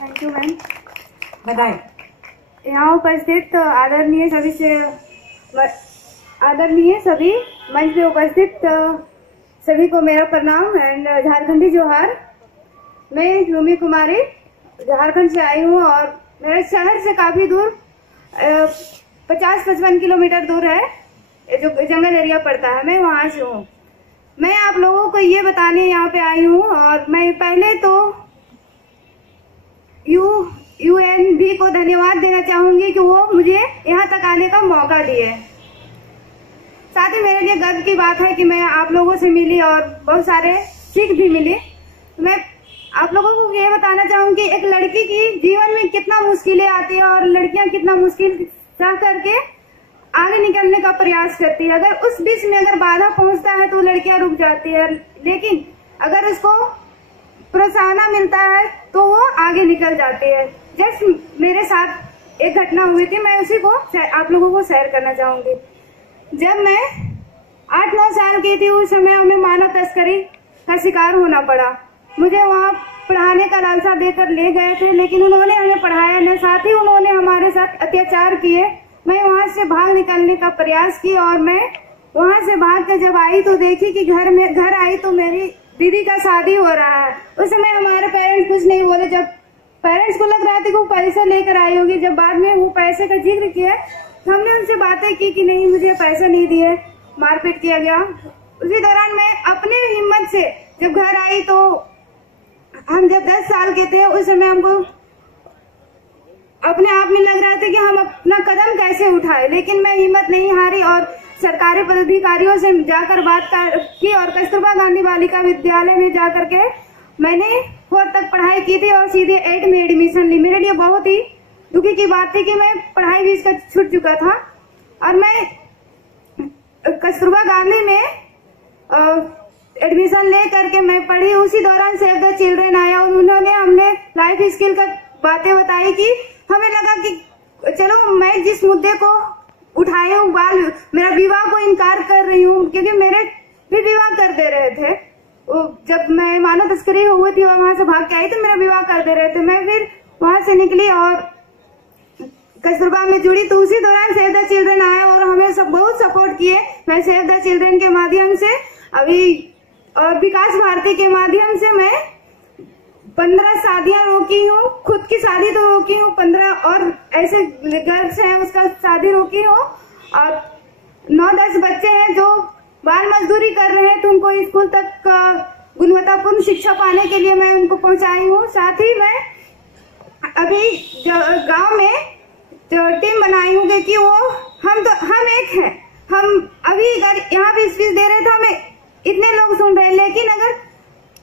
Thank you ma'am. बधाई। यहाँ उपस्थित आदरणीय सभी मंच पे उपस्थित सभी को मेरा प्रणाम एंड झारखंडी जोहार। मैं रूमी कुमारी झारखंड से आई हूँ और मेरे शहर से काफी दूर 50-55 किलोमीटर दूर है जो जंगल एरिया पड़ता है, मैं वहां से हूँ। मैं आप लोगों को ये बताने यहाँ पे आई हूँ और मैं पहले तो यूएनबी को धन्यवाद देना चाहूंगी कि वो मुझे यहाँ तक आने का मौका दिए। साथ ही मेरे लिए गर्व की बात है कि मैं आप लोगों से मिली और बहुत सारे सीख भी मिली। मैं आप लोगों को ये बताना चाहूंगी एक लड़की की जीवन में कितना मुश्किलें आती है और लड़कियां कितना मुश्किल सह करके आगे निकलने का प्रयास करती है। अगर उस बीच में अगर बाधा पहुंचता है तो लड़कियां रुक जाती है, लेकिन अगर उसको प्रोत्साहन मिलता है तो वो आगे निकल जाती है। जस्ट मेरे साथ एक घटना हुई थी, मैं उसी को आप लोगों को शेयर करना चाहूंगी। जब मैं 8-9 साल की थी उस समय हमें मानव तस्करी का शिकार होना पड़ा। मुझे वहाँ पढ़ाने का लालसा देकर ले गए थे, लेकिन उन्होंने हमें पढ़ाया न, साथ ही उन्होंने हमारे साथ अत्याचार किए। मैं वहाँ से भाग निकलने का प्रयास की और मैं वहाँ से भाग कर जब आई तो देखी कि घर आई तो मेरी दीदी का शादी हो रहा है। उस समय हमारे पेरेंट्स कुछ नहीं बोले। जब पेरेंट्स को लग रहा था कि वो पैसा लेकर आई होगी, जब बाद में वो पैसे का जिक्र किया तो हमने उनसे बातें की कि नहीं मुझे पैसा नहीं दिए, मारपीट किया गया। उसी दौरान मैं अपने हिम्मत से जब घर आई तो हम जब 10 साल के थे उस समय हमको अपने आप में लग रहा था कि हम अपना कदम कैसे उठाए, लेकिन मैं हिम्मत नहीं हारी और सरकारी पदाधिकारियों से जाकर बात की और कस्तूरबा गांधी बालिका विद्यालय में जाकर के मैंने 4 तक पढ़ाई की थी और सीधे 8 में एडमिशन ली। मेरे लिए बहुत ही दुखी की बात थी कि मैं पढ़ाई भी इसका छूट चुका था और मैं कस्तूरबा गांधी में एडमिशन ले करके मैं पढ़ी। उसी दौरान सेव द चिल्ड्रन आया और उन्होंने हमने लाइफ स्किल का बातें बताई कि हमें लगा कि चलो मैं जिस मुद्दे को उठाए हूँ, मेरा विवाह को इनकार कर रही हूँ, क्योंकि मेरे भी विवाह कर दे रहे थे। जब मैं मानव तस्करी हुई थी और वहां से भाग के आई तो मेरा विवाह कर दे रहे थे। मैं फिर वहां से निकली और कस्तूरबा में जुड़ी तो उसी दौरान सेव द चिल्ड्रन आया और हमें सब बहुत सपोर्ट किए। मैं सेव द चिल्ड्रन के माध्यम से अभी और विकास भारती के माध्यम से मैं 15 शादियां रोकी हूँ। खुद की शादी तो रोकी हूँ, 15 और ऐसे गर्ल्स हैं उसका शादी रोकी हूँ और 9-10 बच्चे हैं जो बाल मजदूरी कर रहे हैं तो उनको स्कूल तक गुणवत्तापूर्ण शिक्षा पाने के लिए मैं उनको पहुंचाई हूँ। साथ ही मैं अभी गांव में जो टीम बनाई हूँ कि वो हम एक हैं। हम अभी यहाँ पे स्पीच दे रहे थे, हमें इतने लोग सुन रहे हैं, लेकिन अगर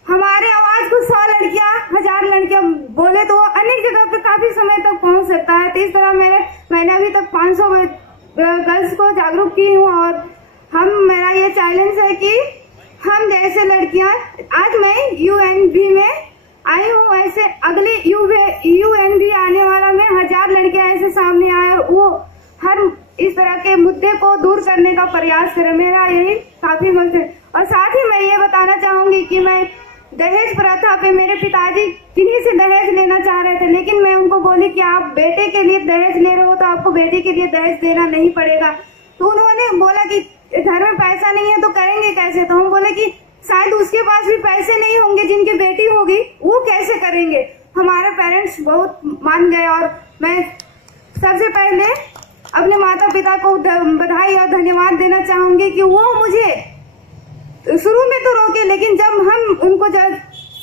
हमारे आवाज को 100 लड़कियां 1000 लड़कियां बोले तो वो अनेक जगह पे काफी समय तक पहुंच सकता है। तो इस तरह मैंने अभी तक 500 गर्ल्स को जागरूक की हूँ और मेरा ये चैलेंज है कि हम जैसे लड़कियां, आज मैं यूएनबी में आई हूँ, ऐसे अगले यूएनबी आने वाला में 1000 लड़कियां ऐसे सामने आए और वो हर इस तरह के मुद्दे को दूर करने का प्रयास करें। मेरा यही काफी मकसद है। और साथ ही मैं ये बताना चाहूंगी कि मैं दहेज प्रथा पे, मेरे पिताजी किन्हीं से दहेज लेना चाह रहे थे, लेकिन मैं उनको बोली कि आप बेटे के लिए दहेज ले रहे हो तो आपको बेटी के लिए दहेज देना नहीं पड़ेगा। तो उन्होंने बोला कि घर में पैसा नहीं है तो करेंगे कैसे। तो हम बोले कि शायद उसके पास भी पैसे नहीं होंगे, जिनकी बेटी होगी वो कैसे करेंगे। हमारे पेरेंट्स बहुत मान गए और मैं सबसे पहले अपने माता पिता को बधाई और धन्यवाद देना चाहूंगी कि वो मुझे शुरू में तो रोके, लेकिन जब हम उनको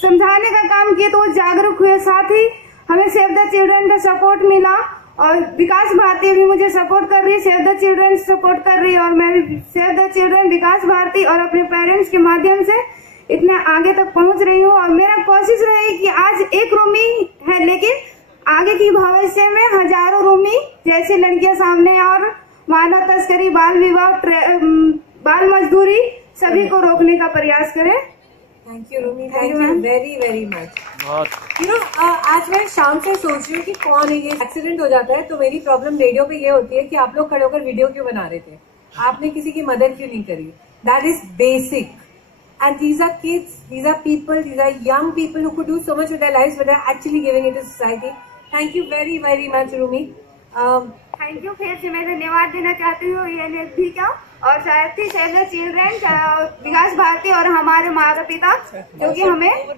समझाने का काम किए तो वो जागरूक हुए। साथ ही हमें सेव द चिल्ड्रन का सपोर्ट मिला और विकास भारती भी मुझे सपोर्ट कर रही है, सेव द चिल्ड्रन सपोर्ट कर रही है और मैं भी सेव द चिल्ड्रन, विकास भारती और अपने पेरेंट्स के माध्यम से इतने आगे तक पहुंच रही हूँ। और मेरा कोशिश रहेगी कि आज एक रूमी है, लेकिन आगे की भविष्य में हजारों रूमी जैसी लड़कियां सामने और मानव तस्करी, बाल विवाह, बाल मजदूरी सभी को रोकने का प्रयास करें। Thank you Rumi, thank you very very much. आज मैं शाम से सोच रही हूँ कि कौन है ये। एक्सीडेंट हो जाता है तो मेरी प्रॉब्लम रेडियो पे ये होती है कि आप लोग खड़े होकर वीडियो क्यों बना रहे थे, आपने किसी की मदद क्यों नहीं करी। That is basic and these are kids, these are people, these are young people who could do so much with their lives but are actually giving it to society. Thank you very very much Rumi. Thank you. फिर से मैं धन्यवाद देना चाहती हूँ UNFB का और साथ ही सेव द चिल्ड्रेन, विकास भारती और हमारे माता पिता जो कि हमें